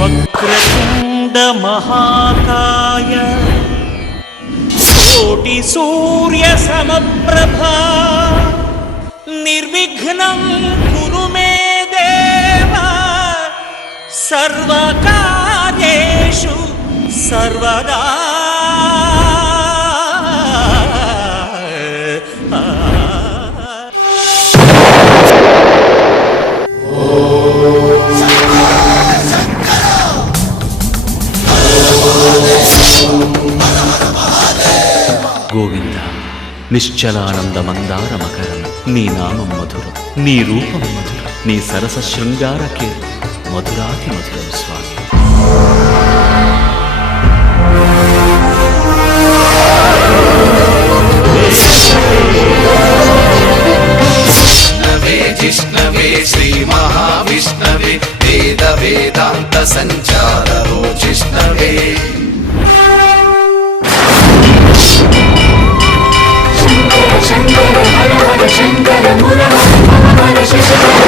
వక్రతుండ మహాకాయ కోటి సూర్య సమప్రభా నిర్విఘ్నం కురు మే దేవ సర్వకార్యేషు సర్వదా. గోవింద నిశ్చలానంద మందార మకరం, నీ నామం మధురం, నీ రూపం మధురం, నీ సరస శృంగార కీర్తి మధురాతి మధురం స్వామి. జిష్ణవే శ్రీ మహావిష్ణవే వేద వేదాంత సంచారో జిష్ణవే. శంకర హర హర శంకర మురహర హర శంకర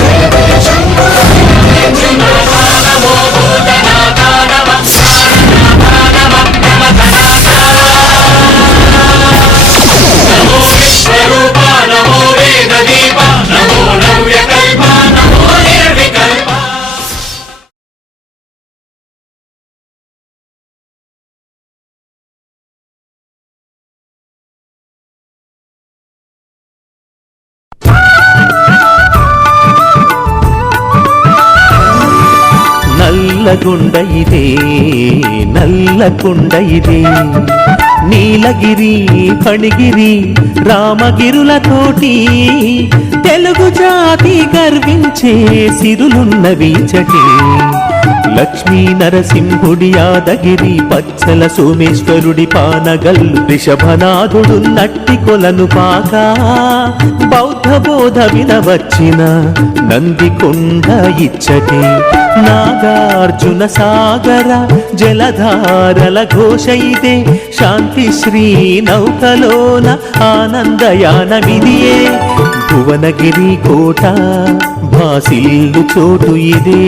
జయ జయ శంకర నమో భూతనాథ నమః నమో విశ్వరూప నమో వేదదీప నమో నవ్యకల్ప నమో నిర్వికల్ప. నల్లగొండ ఇదే నల్లకొండ ఇదే, నీలగిరి ఫణిగిరి రామగిరులతోటి తెలుగు జాతి గర్వించే సిరులున్నవి చటి. లక్ష్మీ నరసింహుడి యాదగిరి పచ్చల సోమేశ్వరుడి పానగల్లు, రిషభనాథుడు నట్టి కొలను పాక బౌద్ధ బోధ వినవచ్చిన నందికొండ ఇచ్చటి. నాగార్జున సాగర జలధారల ఘోష ఇదే, శాంతి శ్రీ నౌకలోన ఆనందయానమిదియే. భువనగిరి కోట భాసిల్లు చోటు ఇదే,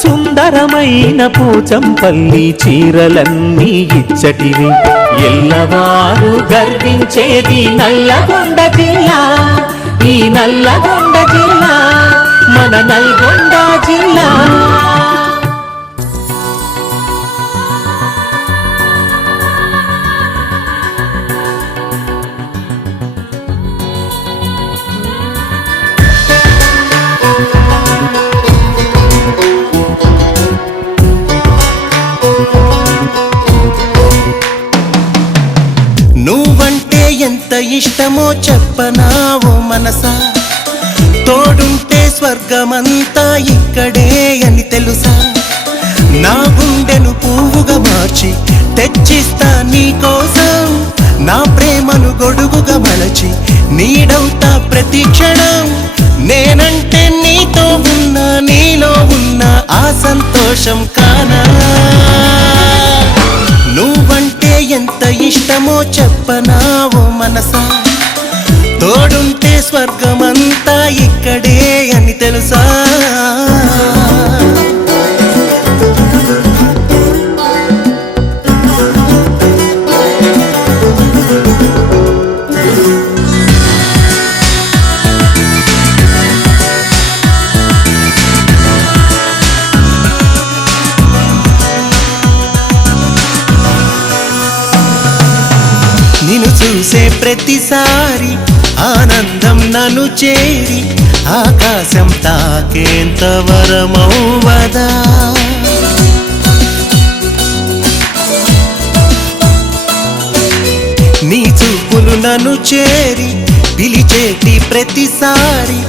సుందరమైన పోచంపల్లి చీరలన్నీ ఇచ్చటివి. ఎల్లవారు గర్వించేది నల్లగొండ జిల్లా, ఈ నల్లగొండ జిల్లా మన నల్గొండ జిల్లా. నువ్వంటే ఎంత ఇష్టమో చెప్పనావో మనసా, తోడుంటే స్వర్గమంతా ఇక్కడే అని తెలుసా. నా గుండెను పువ్వుగా మార్చి తెచ్చిస్తా నీ కోసం, నా ప్రేమను గొడుగుగా మలచి నీడవుతా ప్రతి క్షణం. నేనంటే నీతో ఉన్న నీలో ఉన్న ఆ సంతోషం కానా. నువ్వంటే ఎంత ఇష్టమో చెప్పనావో మనసా, తోడుంటే స్వర్గమంతా ఇక్కడే అని తెలుసా. నిన్ను చూసే ప్రతిసారి ఆనందం నన్ను చేరి, ఆకాశం తాకేంత వరమౌవదా. నీ చూపులు నన్ను చేరి పిలిచేటి ప్రతిసారి,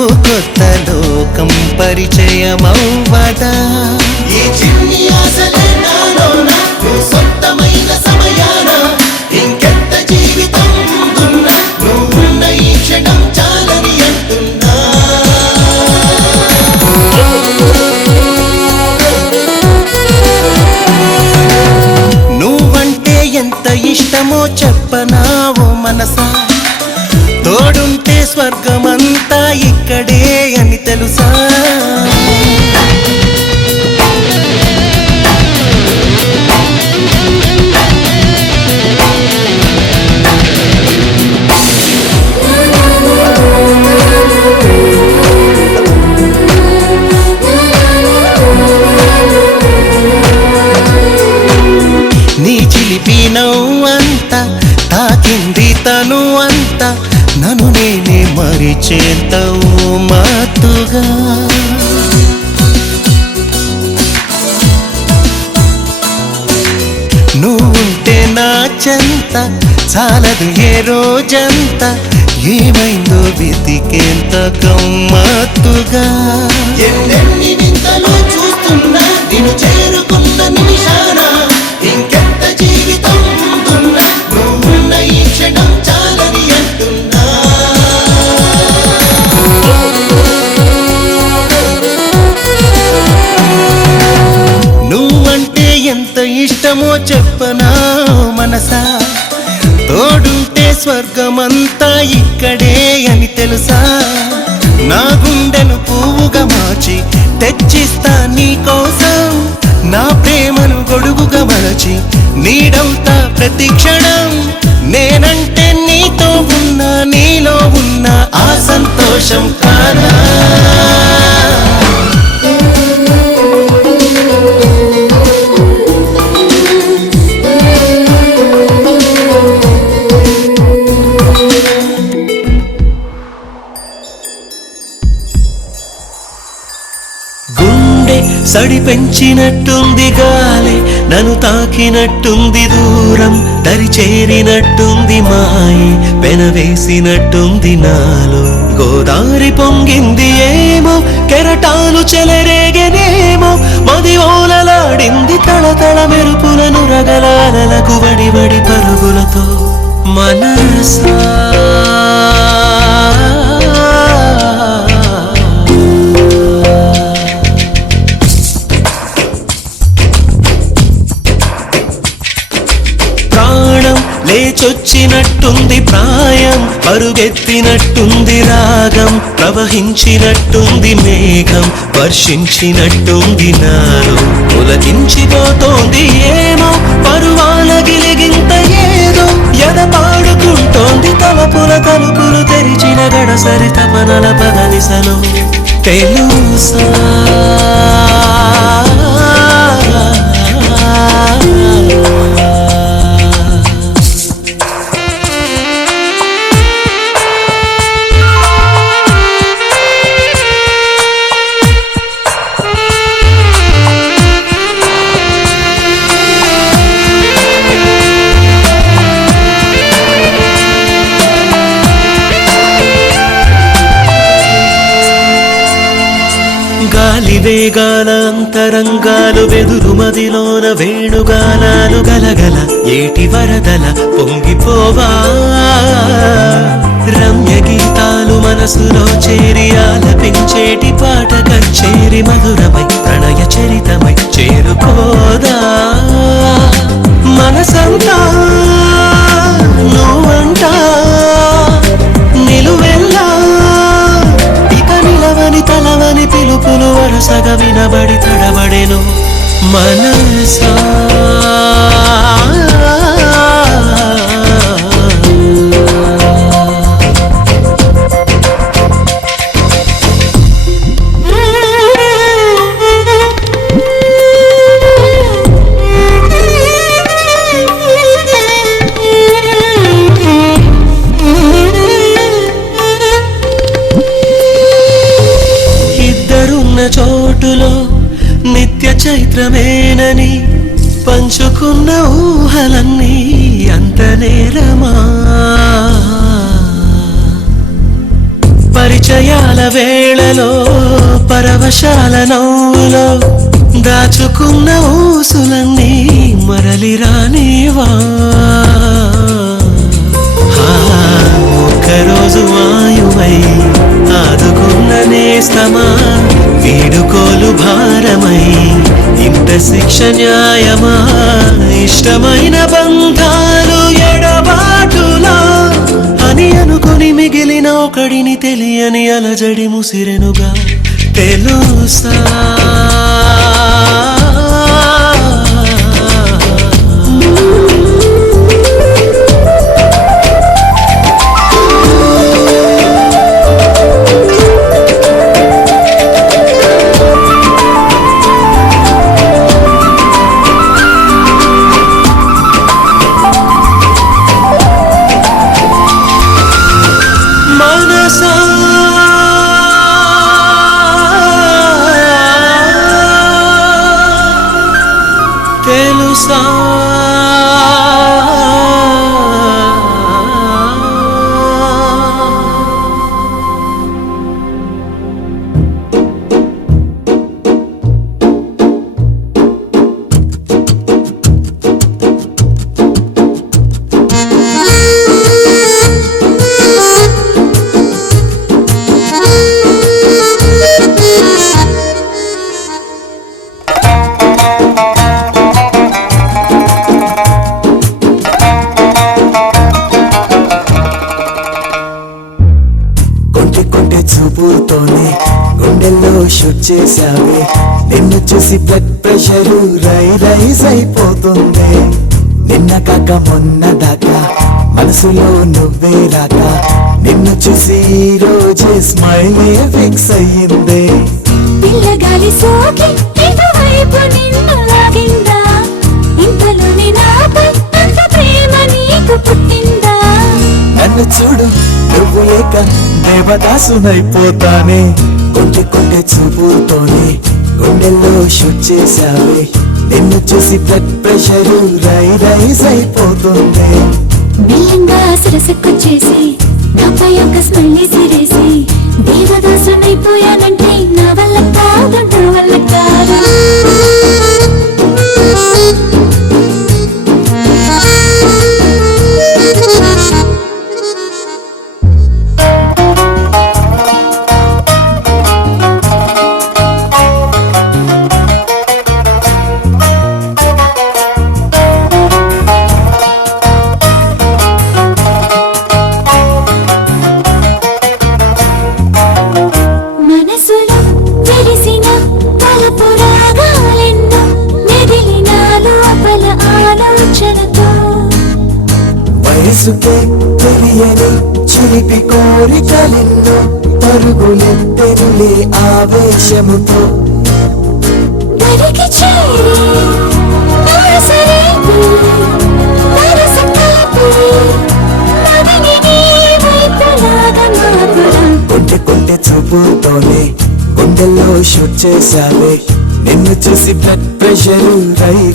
ఓ కొత్త లోకం పరిచయమౌవదా. ఈ చిన్ని ఆశలే నాలోన సొంతమైన సమయాన, ఇంకెంత జీవితం ఉంటున్నా నువ్వున్న ఈ క్షణం చాలని అంటున్నా. నువ్వంటే ఎంత ఇష్టమో చెప్పనావో మనసా, తోడుంటే స్వర్గమంతా ఇక్కడే అని తెలుసా. ఎంత మాతుగా నువ్వుంటే నా చెంత చాలదు ఏ రోజంతా ఏమైందో వెతికేంత గమ్మత్తుగా ఎన్నెన్ని వింతలు చూస్తున్నా నిన్ను చేరుకున్న నిమిషాన ఇంకెంత జీవితం ఉంటున్నా నువ్వున్న ఈ క్షణం చాలని అంటున్నా నువ్వంటే ఎంత ఇష్టమో చెప్పనా మనసా తోడుంటే స్వర్గమంతా ఇక్కడే అని తెలుసా నా గుండెను పువ్వుగా మార్చి తెచ్చిస్తా నీ కోసం నా ప్రేమను గొడుగుగా మలచి నీడవుతా ప్రతి క్షణం నేనంటే నీతో ఉన్నా నీలో ఉన్న ఆ సంతోషం కానా సడి పెంచినట్టుంది గాలి నన్ను తాకినట్టుంది దూరం దరి చేరినట్టుంది మాయి పెనవేసినట్టుంది నాలో గోదారి పొంగింది ఏమో కెరటాలు చెలరేగనేమో మది ఓలలాడింది తళతళ మెరుపులను రగలాలకు వడి వడి పరుగులతో మనసా లేచొచ్చినట్టుంది ప్రాయం పరుగెత్తినట్టుంది రాగం ప్రవహించినట్టుంది మేఘం వర్షించినట్టుంది నాలో పులకించిపోతోంది ఏమో పరువాల గిలిగింత ఏదో ఎద పాడుకుంటోంది తలుపులు తెరిచిన గడసరి తపనల పదనిసలు తెలుసా గాలి వేగాల అంతరంగాలు వెదురు మదిలోన వేణుగానాలు గలగల ఏటి వరదల పొంగిపోవా రమ్య గీతాలు మనసులో చేరి ఆలపించేటి పాట కచ్చేరి మధురమై ప్రణయ చరితమై చేరుకోదా మనసంతా నువ్వంటా నిలువెల్లా తలవని పిలుపులు వరుసగా వినబడి తడబడెను మనసా చోటులో నిత్య చైత్రమేనని పంచుకున్న ఊహలన్నీ అంత నేరమా పరిచయాల వేళలో పరవశాల నవ్వులో దాచుకున్న ఊసులన్నీ మరలి రానివా ఒక్కరోజు వాయువై ఆదుకున్న నేస్తమా వీడుకోలు భారమై ఇంత శిక్ష న్యాయమా ఇష్టమైన బంధాలు ఎడబాటులా అని అనుకుని మిగిలిన ఒకడిని తెలియని అలజడి ముసిరెనుగా తెలుసా మనసా తెలుసా చూపుతోనే గుండెల్లో షూట్ చేశావే నిన్ను చూసి బ్లడ్ ప్రెషర్ రైజ్ అయిపోతుంది నిన్న కాక మొన్న దాకా మనసులో నువ్వే రాక నిన్ను చూసి ఈ రోజే స్మైలే ఫిక్స్ అయ్యిందే పిల్లగాలి సోకి ఇటువైపు నిన్ను లాగిందా ఇంతలోనే నాపై అంత ప్రేమ నీకు పుట్టిందా నన్ను చూడు నువ్వు లేక దేవదాసునైపోతానే కొంటె చూపుతోనే గుండెల్లో షూట్ చేశావే నిన్ను చూసి బ్లడ్ ప్రెషర్ రైజ్ అయిపోతుంది బిల్లంగా సరసకొచ్చేసి నాపై ఒక స్మైలీ సిరేసి దేవదాసునైపోయానంటే నా వల్ల కాదు నా వల్ల కాదు మనసులో తెలిసిన తలపురాగాలెన్నో మెదిలినాలు అపల ఆలోచనతో వయసుకే తెలియని చిలిపి కోరికలెన్నో పరుగులెత్తెనులే ఆవేశముతో దరికి చేరి మనసరేపి మనసకాపి నదిని నీ వైపులాగా మాపురా కొంటె చూపుతోనే గుండెల్లో షూట్ చేశావే నిన్ను చూసి బ్లడ్ ప్రెషర్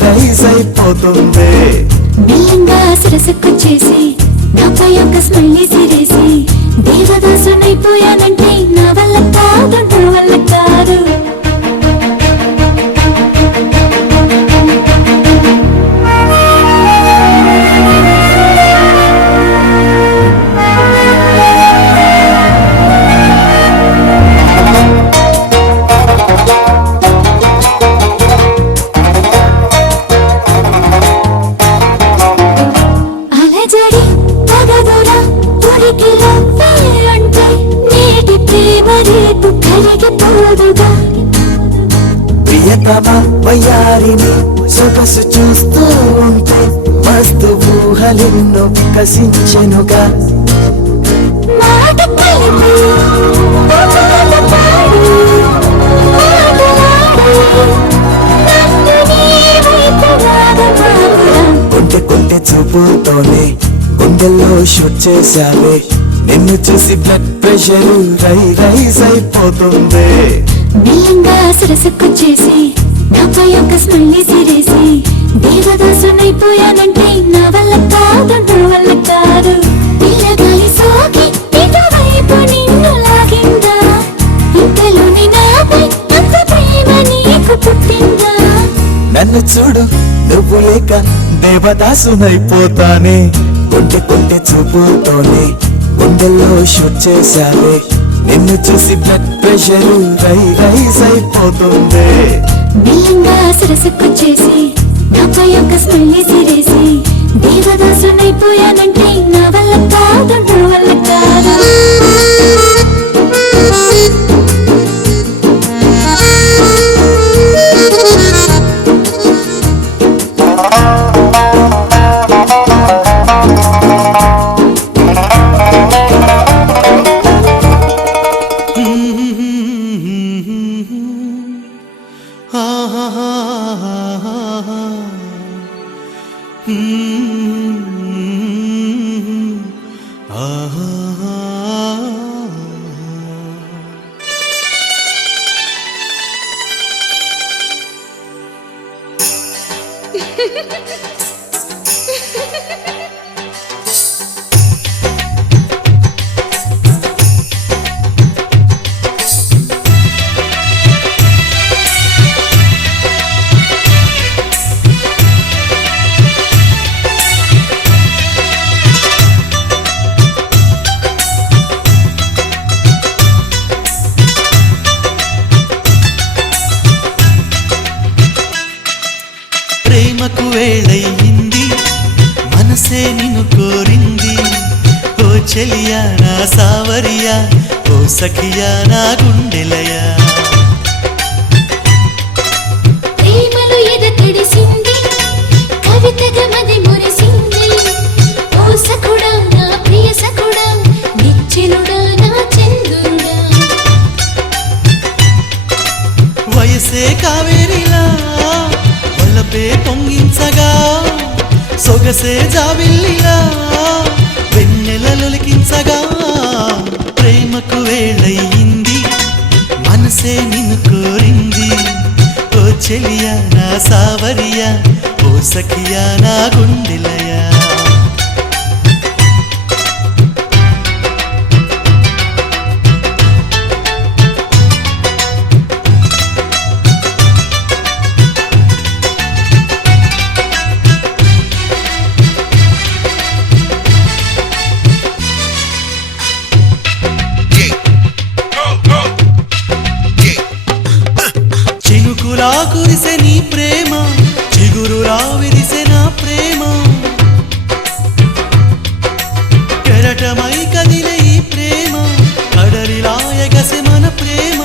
రైజ్ అయిపోతుంది బిల్లంగా సరసకొచ్చేసి నాపై ఒక స్మైలీ సిరేసి దేవదాసునైపోయానంటే నా వల్ల కాదు నా వల్ల కాదు అలజడి తగదురా ఉరికిలో అంటే నేటి ప్రేమ రేపు కరిగిపోదుగా ప్రియతమ వయ్యారిని సొగసు చూస్తూ ఉంటే మస్తు ఊహలెన్నో కసించెనుగా మాట కలిపి పాట పాడి ఆటలాడి నన్ను నీ వైపులాగా మాపురా కొంటె చూపుతోనే గుండెల్లో షూట్ చేశావే నిన్ను చూసి బ్లడ్ ప్రెషర్ రైజ్ అయిపోతుంది బిల్లంగా సరసకొచ్చేసి నాపై ఒక స్మైలీ సిరేసి దేవదాసునైపోయానంటే నా వల్ల కాదు నా వల్ల కాదు పిల్లగాలి సోకి ఇటువైపు నిన్ను లాగిందా ఇంతలోనే నాపై అంత ప్రేమ నీకు పుట్టిందా నన్ను చూడు నువ్వు లేక దేవదాసునైపోతానే కొంటె చూపుతోనే గుండెల్లో షూట్ చేశావే నిన్ను చూసి బ్లడ్ ప్రెషర్ రైజ్ అయిపోతుంది బిల్లంగా సరసకొచ్చేసి నాపై ఒక స్మైలీ సిరేసి దేవదాసునైపోయానంటే నా వల్ల కాదు నా వల్ల కాదు ప్రేమకు వేళయింది మనసే నిన్ను కోరింది ఓ చెలియా నా సావరియా ఓ సఖియా నా గుండెలయా ప్రేమలో ఎద తడిసింది కవితగా మది మురిసింది ఓ సఖుడా నా ప్రియ సఖుడా నిచ్చినుడా నా చంద్రుడా వయసే కావేరిలా వలపే పొంగించగా సొగసే జావిల్లిలా వెన్నెలలొలికించగా ప్రేమకు వేళయింది మనసే నిన్ను కోరింది ఓ చెలియా నా సావరియా ఓ సఖియా నా గుండెలయా చినుకులా కురిసే నీ ప్రేమ చిగురులా విరిసే నా ప్రేమ కెరటమై కదిలే ఈ ప్రేమ కడలిలా ఎగసే మన ప్రేమ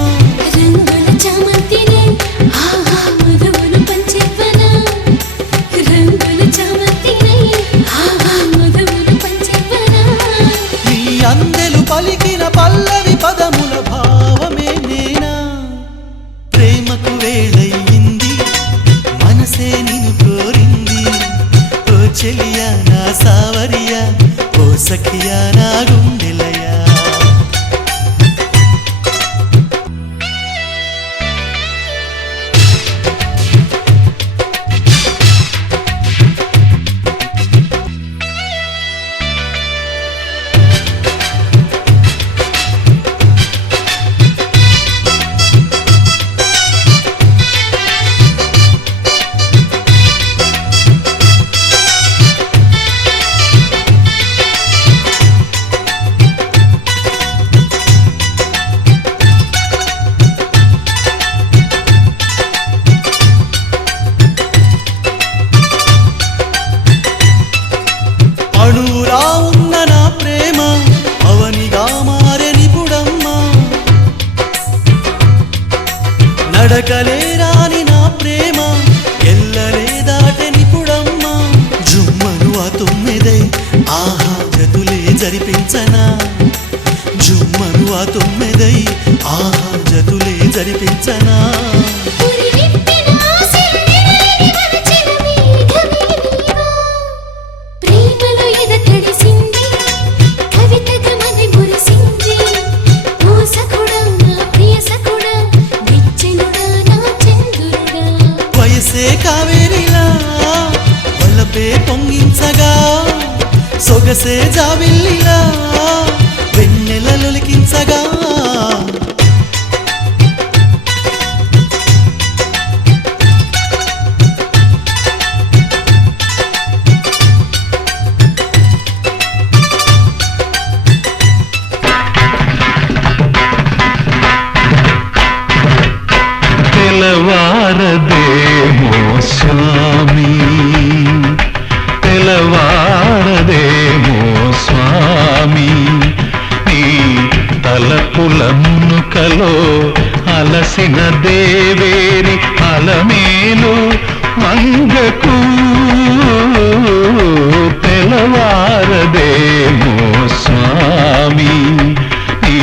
రంగుల చామంతిని ఆహా మధువులు పంచివ్వనా రంగుల చామంతిని ఆహా మధువులు పంచివ్వనా నీ అందెలు పలికిన పల్లవి పదముల భావమే నేనా ప్రేమకు వేళయింది మనసే నిన్ను కోరింది ఓ చెలియా నా సావరియా ఓ సఖియా నా గుండెలయా అణువులా ఉన్న నా ప్రేమ అవనిగా మారే నిపుడమ్మా నడకలే రాని నా ప్రేమ ఎల్లలే దాటె నిపుడమ్మా జుమ్మను ఆ తొమ్మిదై ఆహా జతులే జరిపించనా జుమ్మను ఆ తొమ్మిదై ఆహా జతులే జరిపించనా పురి విప్పిన ఆశలు నెరవేరి వరచిన మేఘమే నీవా ప్రేమలో ఎద తడిసింది కవితగా మది మురిసింది ఓ సఖుడా నా ప్రియ సఖుడా నిచ్చినుడా నా చంద్రుడా వయసే కావేరిలా వలపే పొంగించగా సొగసే జావిల్లిలా వెన్నెలలొలికించగా తెలవారదేమో స్వామి తెలవారదేమో స్వామి నీ తలపుల మునుకలో అలసిన దేవేరి అలమేలు మంగకు తెలవారదేమో స్వామి నీ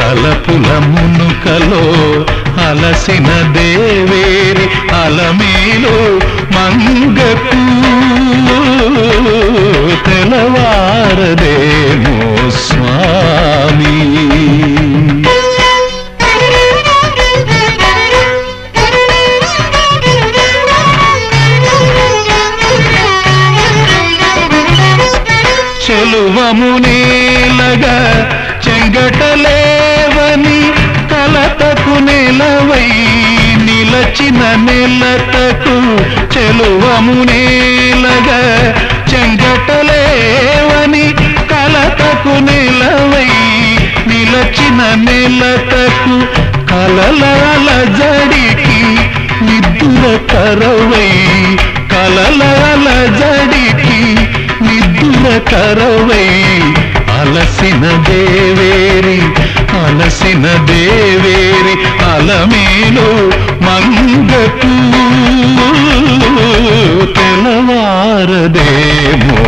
తలపుల మునుకలో అలసిన దేవేరి అలమేలు మంగకు తెలవారదేమో స్వామి నిలచిన నెలతకు చెలువము నేలగా చెంగటలేవని కలతకు నెలవై నిలచిన నెలతకు కలలాల జడికి నిద్దుల కరవై కలలాల జడికి నిద్దుల కరవై అలసిన దేవేరి అలమేలు మంగకు తెలవారదేమో